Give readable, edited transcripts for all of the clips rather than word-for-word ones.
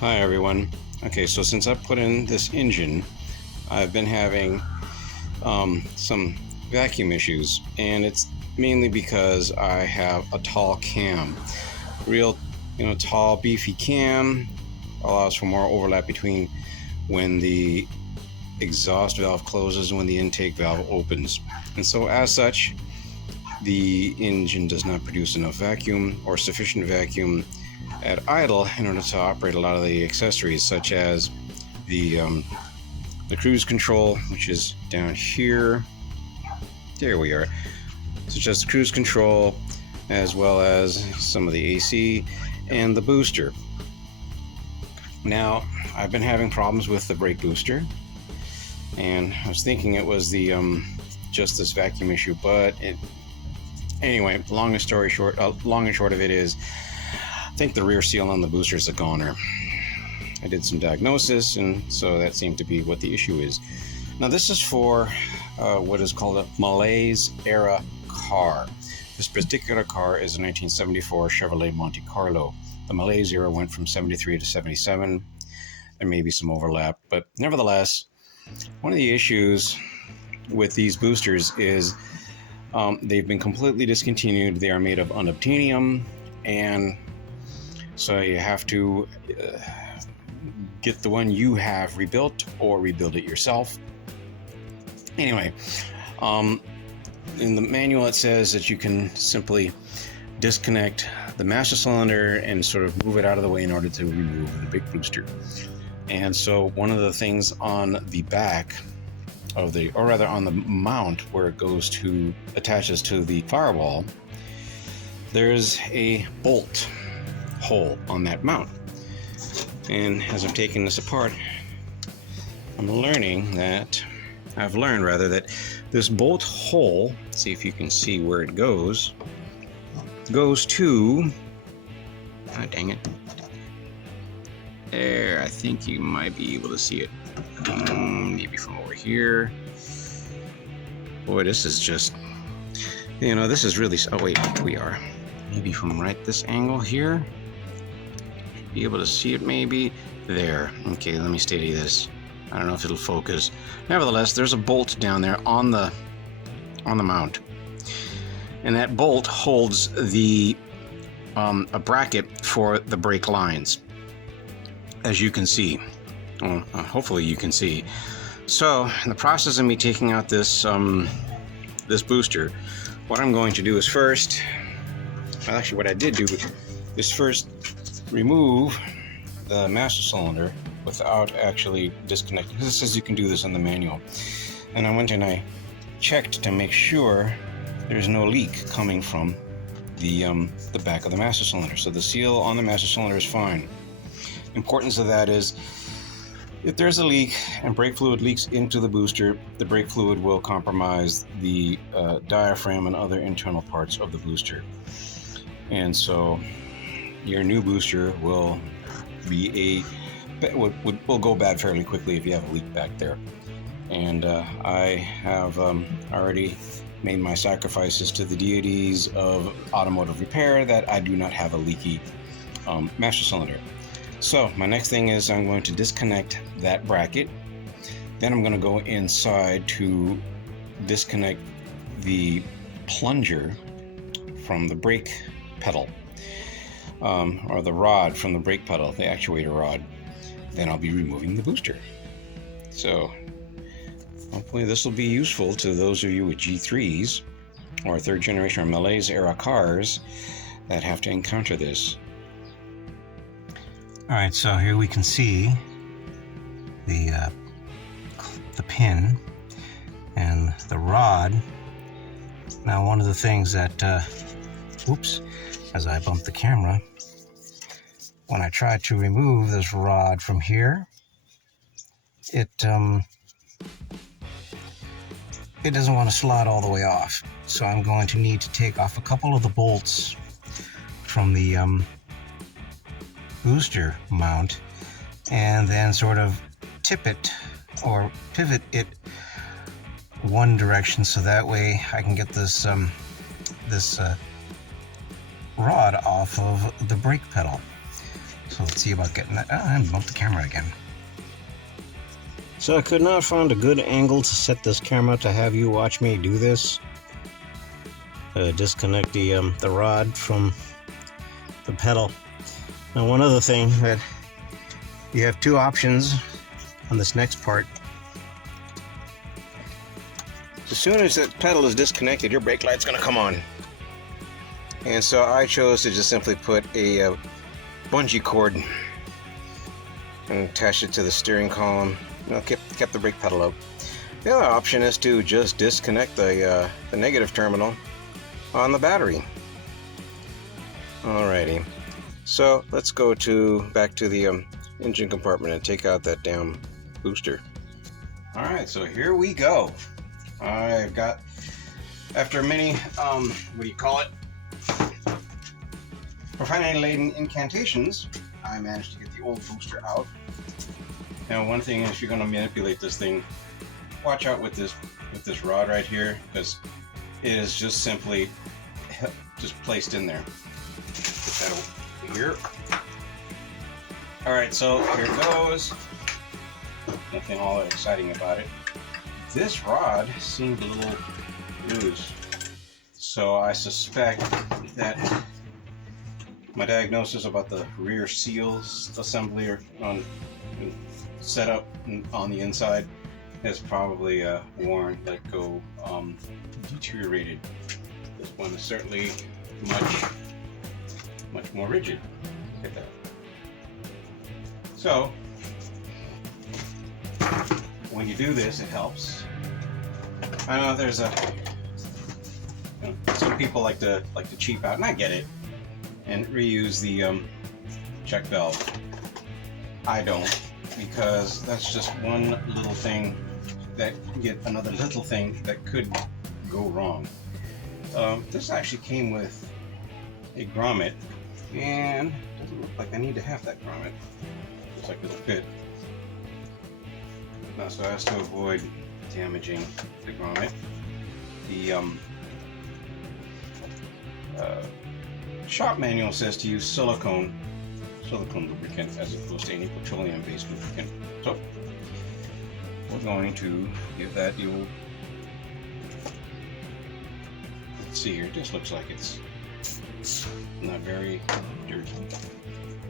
Hi everyone. Okay, so since I put in this engine, I've been having some vacuum issues, and it's mainly because I have a tall cam. Real, tall, beefy cam allows for more overlap between when the exhaust valve closes and when the intake valve opens. And so as such, the engine does not produce enough vacuum or sufficient vacuum at idle in order to operate a lot of the accessories, such as the cruise control, which is down here. There we are. Such as the cruise control, as well as some of the AC and the booster. Now, I've been having problems with the brake booster, and I was thinking it was the just this vacuum issue, but anyway, long and short of it is, I think the rear seal on the booster is a goner. I did some diagnosis, and so that seemed to be what the issue is. Now, this is for what is called a Malaise era car. This particular car is a 1974 Chevy Monte Carlo. The Malaise era went from 73 to 77. There may be some overlap, but nevertheless, one of the issues with these boosters is they've been completely discontinued. They are made of unobtainium, and so you have to get the one you have rebuilt or rebuild it yourself. Anyway, in the manual it says that you can simply disconnect the master cylinder and sort of move it out of the way in order to remove the big booster. And so one of the things on the back of on the mount where it attaches to the firewall, there's a bolt hole on that mount. And as I'm taking this apart, I've learned that this bolt hole, see if you can see where it goes to, dang it, there, I think you might be able to see it, maybe from over here. Boy, this is just, this is really, oh wait, we are, maybe from right this angle here, be able to see it maybe there. Okay, let me steady this. I don't know if it'll focus. Nevertheless, there's a bolt down there on the mount, and that bolt holds the a bracket for the brake lines, as you can see. Well, hopefully you can see. So in the process of me taking out this this booster, what I'm going to do is what I did do is first remove the master cylinder without actually disconnecting. This says you can do this in the manual. And I went and I checked to make sure there's no leak coming from the back of the master cylinder. So the seal on the master cylinder is fine. Importance of that is, if there's a leak and brake fluid leaks into the booster, the brake fluid will compromise the diaphragm and other internal parts of the booster. And so your new booster will will go bad fairly quickly if you have a leak back there. And I have already made my sacrifices to the deities of automotive repair that I do not have a leaky master cylinder. So my next thing is I'm going to disconnect that bracket. Then I'm going to go inside to disconnect the plunger from the brake pedal, or the rod from the brake pedal, the actuator rod. Then I'll be removing the booster. So hopefully this will be useful to those of you with G3s or third generation or Malaise era cars that have to encounter this. All right, so here we can see the pin and the rod. Now, one of the things that, as I bump the camera, when I try to remove this rod from here, it doesn't want to slide all the way off. So I'm going to need to take off a couple of the bolts from the booster mount and then sort of tip it or pivot it one direction, so that way I can get this rod off of the brake pedal. So let's see about getting that. I bumped the camera again. So I could not find a good angle to set this camera to have you watch me do this. Disconnect the rod from the pedal. Now, one other thing, that you have two options on this next part. As soon as that pedal is disconnected, your brake light's going to come on. And so I chose to just simply put a bungee cord and attach it to the steering column. Kept the brake pedal up. The other option is to just disconnect the negative terminal on the battery. Alrighty, so let's go back to the engine compartment and take out that damn booster. Alright, so here we go. I've got, after many, what do you call it? Profanity-laden incantations, I managed to get the old booster out. Now, one thing is, if you're going to manipulate this thing, watch out with this rod right here, because it is just simply just placed in there. Put that over here. Alright, so here it goes. Nothing all that exciting about it. This rod seemed a little loose, so I suspect that my diagnosis about the rear seals assembly on setup on the inside has probably worn, let go, deteriorated. This one is certainly much more rigid. Look at that. So when you do this, it helps. I know there's some people like to cheap out, and I get it, and reuse the check valve. I don't, because that's just one little thing that get another little thing that could go wrong. This actually came with a grommet, and it doesn't look like I need to have that grommet. Looks like it'll fit. Now, so as to avoid damaging the grommet, the shop manual says to use silicone lubricant as opposed to any petroleum-based lubricant. So we're going to give that the old. Let's see here. This looks like it's not very dirty.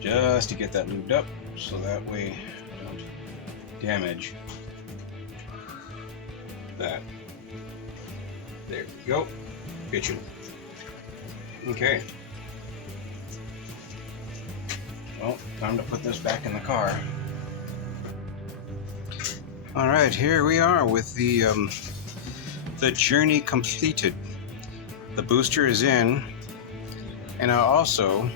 Just to get that lubed up, so that way I don't damage that. There we go. Bitumen. Okay. Well, time to put this back in the car. All right, here we are with the journey completed. The booster is in, and I also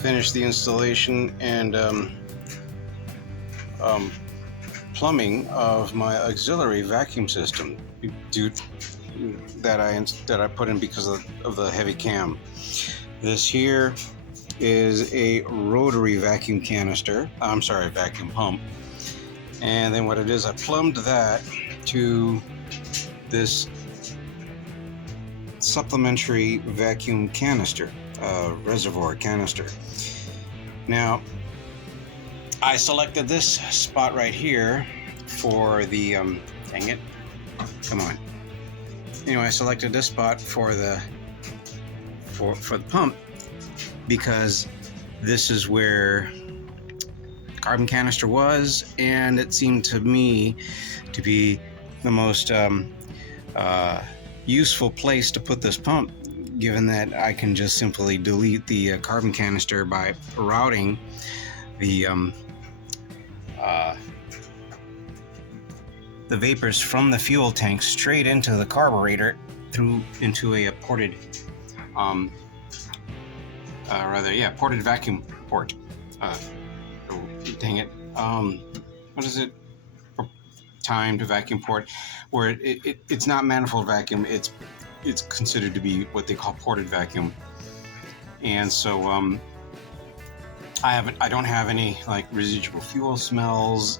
finished the installation and plumbing of my auxiliary vacuum system that I put in because of the heavy cam. This here is a rotary vacuum canister. I'm sorry, vacuum pump. And then what it is, I plumbed that to this supplementary vacuum canister, reservoir canister. Now, I selected this spot right here for the, dang it, come on. Anyway, I selected this spot for the pump because this is where the carbon canister was, and it seemed to me to be the most useful place to put this pump, given that I can just simply delete the carbon canister by routing the vapors from the fuel tank straight into the carburetor into a ported ported vacuum port. Dang it. What is it? Timed vacuum port, where it's not manifold vacuum. It's considered to be what they call ported vacuum. And so I don't have any like residual fuel smells.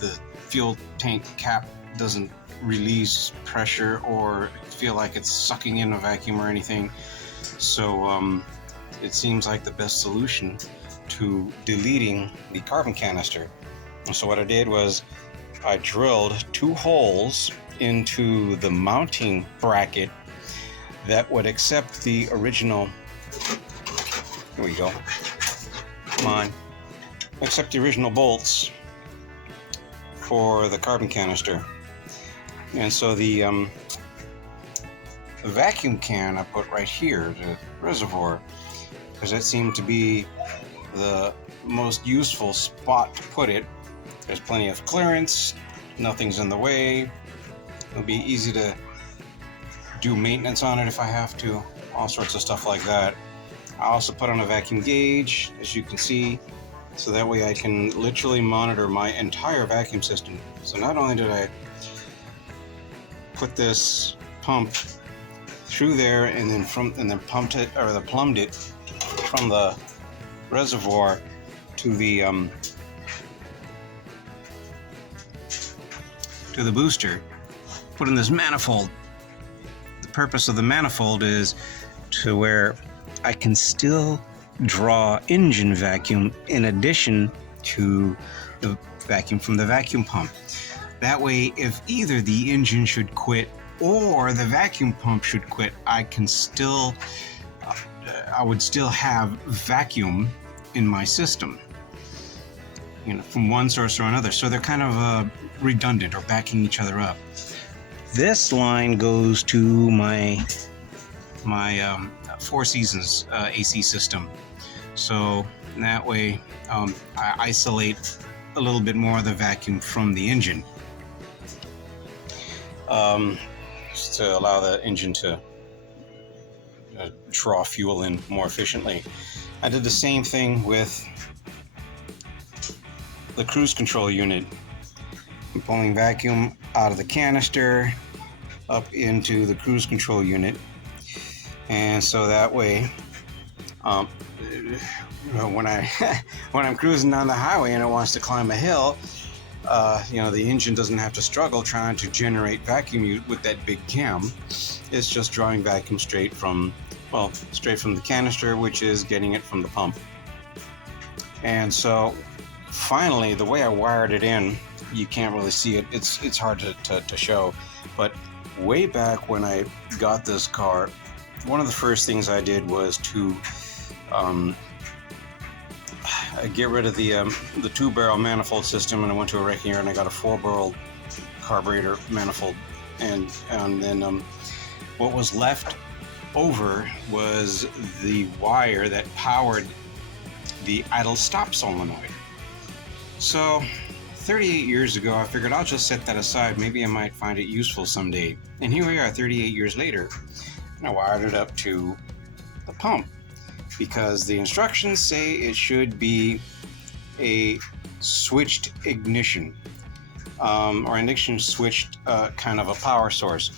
The fuel tank cap doesn't release pressure or feel like it's sucking in a vacuum or anything. So it seems like the best solution to deleting the carbon canister. And so what I did was I drilled 2 holes into the mounting bracket that would accept the original, here we go, come on, accept the original bolts for the carbon canister. And so the vacuum can I put right here, the reservoir, because that seemed to be the most useful spot to put it. There's plenty of clearance, nothing's in the way, it'll be easy to do maintenance on it if I have to, all sorts of stuff like that. I also put on a vacuum gauge, as you can see, so that way I can literally monitor my entire vacuum system. So not only did I put this pump through there and then plumbed it from the reservoir to the booster, put in this manifold. The purpose of the manifold is to where I can still draw engine vacuum in addition to the vacuum from the vacuum pump. That way, if either the engine should quit or the vacuum pump should quit, I would still have vacuum in my system, you know, from one source or another. So they're kind of redundant or backing each other up. This line goes to my Four Seasons AC system. So that way I isolate a little bit more of the vacuum from the engine, just to allow the engine to draw fuel in more efficiently. I did the same thing with the cruise control unit. I'm pulling vacuum out of the canister up into the cruise control unit, and so that way when I'm cruising down the highway and it wants to climb a hill, the engine doesn't have to struggle trying to generate vacuum with that big cam. It's just drawing vacuum straight from the canister, which is getting it from the pump. And so finally, the way I wired it in, you can't really see it. It's hard to show, but way back when I got this car, one of the first things I did was to get rid of the 2-barrel manifold system, and I went to a wrecking yard and I got a 4-barrel carburetor manifold, and then what was left over was the wire that powered the idle stop solenoid. So 38 years ago, I figured I'll just set that aside. Maybe I might find it useful someday. And here we are 38 years later, and I wired it up to the pump, because the instructions say it should be a switched ignition, or ignition switched kind of a power source.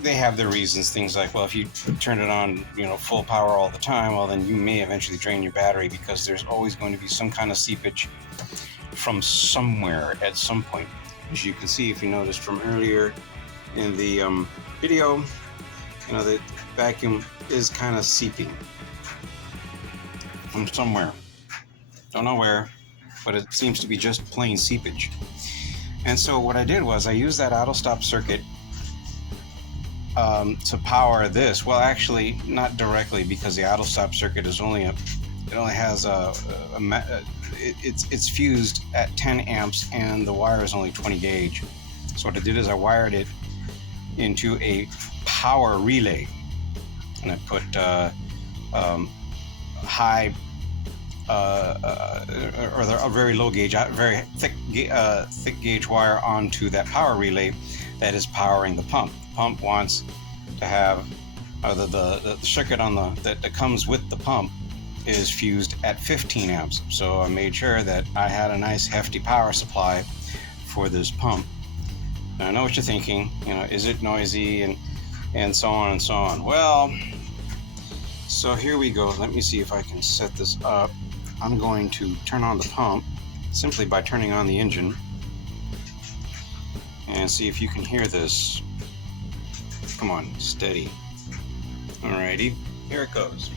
They have their reasons, things like, well, if you turn it on, full power all the time, well, then you may eventually drain your battery, because there's always going to be some kind of seepage from somewhere at some point. As you can see, if you noticed from earlier in the video, the vacuum is kind of seeping from somewhere. Don't know where, but it seems to be just plain seepage. And so what I did was I used that idle stop circuit to power this. Well, actually, not directly, because the idle stop circuit is it's fused at 10 amps and the wire is only 20 gauge. So what I did is I wired it into a power relay, and I put high or a very low gauge, very thick gauge wire onto that power relay that is powering the pump. The pump wants to have the circuit that comes with the pump is fused at 15 amps. So I made sure that I had a nice hefty power supply for this pump. Now I know what you're thinking, is it noisy and so on and so on. Well, so here we go. Let me see if I can set this up. I'm going to turn on the pump simply by turning on the engine, and see if you can hear this. Come on, steady. Alrighty, here it goes.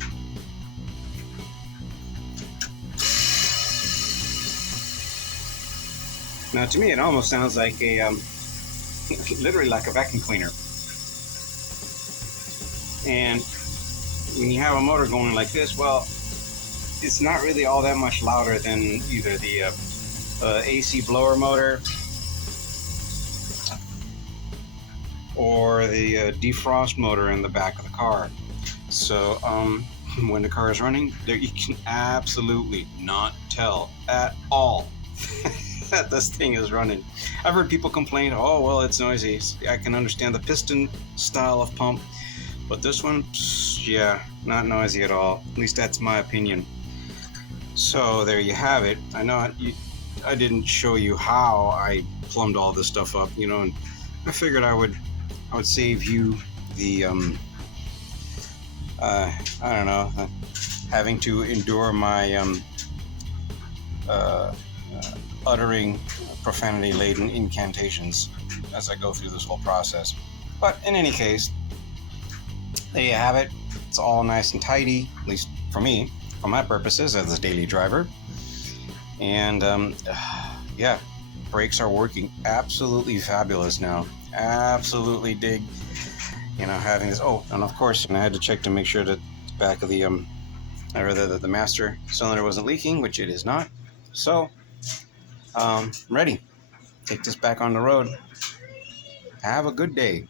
Now, to me, it almost sounds like a literally like a vacuum cleaner. And when you have a motor going like this, well, it's not really all that much louder than either the AC blower motor or the defrost motor in the back of the car. So when the car is running, there you can absolutely not tell at all that this thing is running. I've heard people complain, oh, well, it's noisy. I can understand the piston style of pump, but this one, yeah, not noisy at all. At least that's my opinion. So there you have it. I know I didn't show you how I plumbed all this stuff up, you know, and I figured I would save you the I don't know, having to endure my uttering profanity-laden incantations as I go through this whole process. But in any case, there you have it. It's all nice and tidy, at least for me, for my purposes as a daily driver. And yeah, brakes are working absolutely fabulous now. Absolutely dig, you know, having this. Oh, and of course, I had to check to make sure that the back of the the master cylinder wasn't leaking, which it is not. So ready. Take this back on the road. Have a good day.